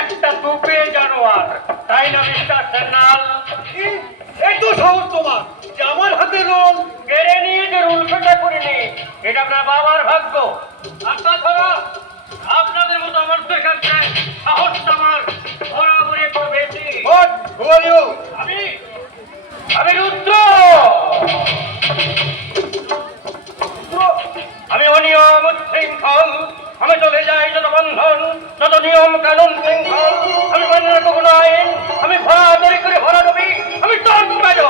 একটা তুপে জানোয়ার, তাই না মিস্টার সেনাল? এই তো সাহস তোমার যে আমার হাতে রোল কেড়ে নিয়ে যে রুলফেটা করিনি, এটা আপনার বাবার ভাগ্য। আর তাছাড়া আপনাদের মতো আমাদের ক্ষেত্রে সাহসটা আমার বরাবরই একটু বেশি। আমি আমি রুদ্র, আমি অনিয়ম উচ্ছৃঙ্খল, আমি চলে যাই যত বন্ধন, যত নিয়ম কানুন শৃঙ্খল, আমি মান্য কোনো আইন, আমি ভরা তৈরি করে ভরা নবী, আমি তন্ত্রাজ,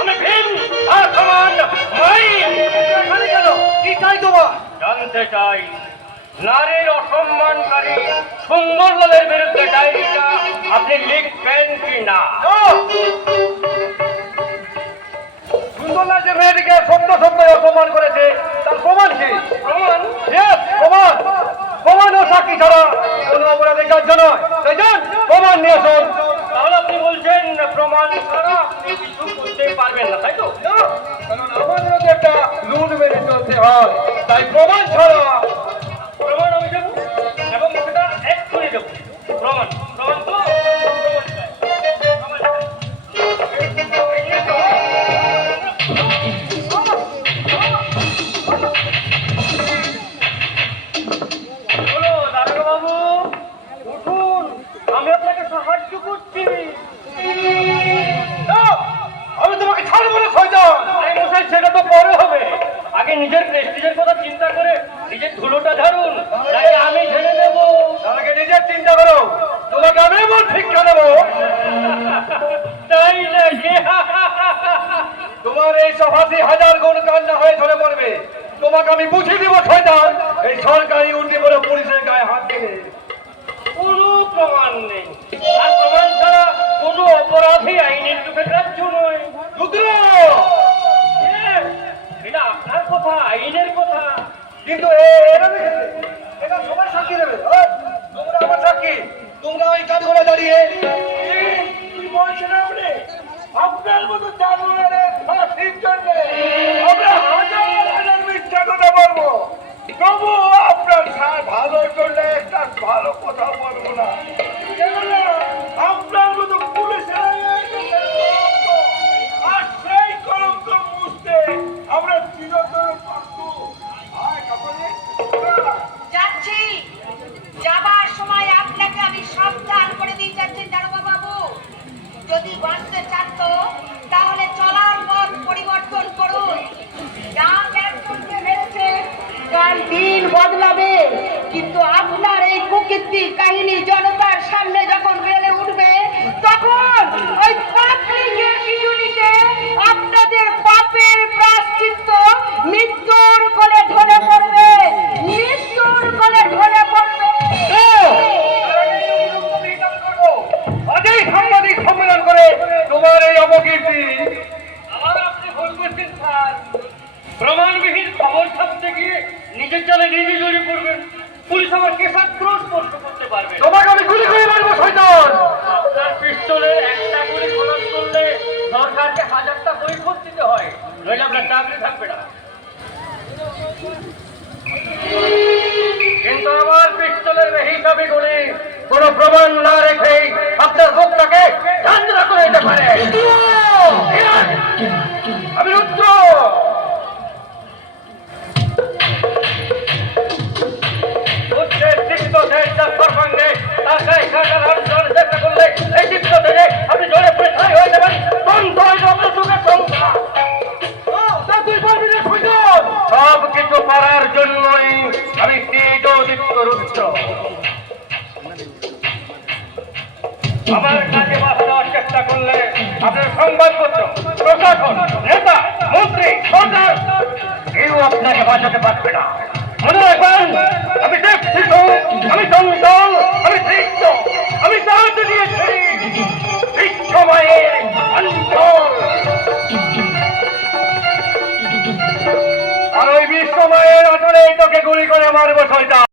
আমি ভীম আর সমান মাইন। এখানে কেন? কি চাই তোমার? জানতে চাই নারীর অসম্মানকারী সুন্দরলালের বিরুদ্ধে ডায়েরিটা আপনি লিখবেন কি না? সুন্দরলাল যে মেয়েটিকে সত্য সত্য অপমান করেছে তার প্রমাণ কি? প্রমাণ? প্রমাণ প্রমাণ ও সাক্ষী ছাড়া কোনো অপরাধের কার্য নয়। তাই যান, প্রমাণ নিয়ে আসুন। তাহলে আপনি বলছেন প্রমাণ ছাড়া আপনি কিছু করতে পারবেন না, তাই তো? না, কারণ আমাদেরও তো একটা রুল মেনে চলতে হয়, তাই প্রমাণ ছাড়া। প্রমাণ আমি দেবো এবং সেটা এক্ষুনি দেবো। প্রমাণ প্রমাণ তো প্রমাণ চাই। প্রমাণ চাই। বলো দারোগা বাবু, উঠুন, আমি আপনাকে সাহায্য করছি। না, আমি তোমাকে ছাড়বো না শয়তান। আরে মশাই, সেটা তো পরে হবে। আগে নিজের প্রেস্টিজের কথা চিন্তা করে নিজের ধুলোটা ঝাড়ুন, নাকি আমি ঝেড়ে দেবো। তার আগে নিজের চিন্তা করো, তোমাকে আমি এমন শিক্ষা দেবো তাই নাকি? তোমার এই সভাসী হাজার গুণ কান্না হয়ে ধরে পড়বে। তোমাকে আমি বুঝিয়ে দিব শয়তান, এই সরকারি উন্নি বলে পুলিশের গায়ে হাত দিলে। কোনো প্রমাণ নেই, আর প্রমাণ ছাড়া কোনো অপরাধী আইনের চোখে গ্রাহ্য নয়। রুদ্র! Yes, এটা আপনার কথা, আইনের কথা। কিন্তু এরা দেখেছে, এটা সবাই সাক্ষী দেবে। ওই, তোমরা আমার সাক্ষী, তোমরা ওই কাঠগড়ায় দাঁড়িয়ে কি বলছেন আপনি? আপনার মতো জানোয়ারের ফাঁসির জন্য আমরা হাজার হাজার মিথ্যা কথা বলবো, তবু আপনার ভালোর জন্য একটা ভালো কথা বলবো না। কেননা আপনার মতো পুলিশের আর সেই কলঙ্ক মুছতে আমরা চিরতরে পারবো। যাচ্ছি, যাবার সময় আপনাকে আমি সাবধান করে দিয়ে যাচ্ছি দারোগা বাবু, যদি বাঁচতে চান তো তাহলে চলার পথ পরিবর্তন করুন। রাত একজনকে মেরেছে, কাল দিন বদলাবে, কিন্তু আপনার এই কুকীর্তির কাহিনী জনতার সামনে যখন বেড়ে উঠবে, তখন ওই পাবলিকের পিটুনিতে আপনাদের পাপের প্রায়শ্চিত্ত মৃত্যুর কোলে ঢলে পড়বে, মৃত্যুর কোলে ঢলে পড়বে। আজই সাংবাদিক সম্মেলন করে তোমার এই অপকীর্তি। আবার আপনি ভুল করছেন স্যার। প্রমাণবিহীন খবর ছাপতে গিয়ে নিজের জালে নিজে জড়িয়ে পড়বেন, পুলিশ আমার কেশাগ্রহ স্পর্শ করতে পারবে না। তোমাকে আমি গুলি করে মারবো শয়তান। আপনার পিস্তলে একটা গুলি খরচ করলে সরকারকে হাজারটা বৈঠক দিতে হয়, নইলে আপনার চাকরি থাকবে না। কিন্তু আমার পিস্তলের বেহিসাবি গুলি কোনো প্রমাণ না রেখেই আপনার বুকটাকে ঠান্ডা করে দিতে পারে। আমি রুদ্র, উচ্ছেদ দীপ্ত দেশ যার সর্বাঙ্গে তার গায়ে কাটার অর্জন চেষ্টা করলে এই দীপ্ত থেকে আপনি জোরে পড়ে ছাই হয়ে যাবেন। সব কিছু করার জন্যই আমি দীপ্ত রুদ্র। আমার কাছে বাধা দেওয়ার চেষ্টা করলে আপনার সংবাদপত্র, প্রশাসন, নেতা, মন্ত্রী, সরকার কেউ আপনাকে বাঁচাতে পারবে না। মনে রাখবেন, আমি দেখছি তো, আমি চঞ্চল,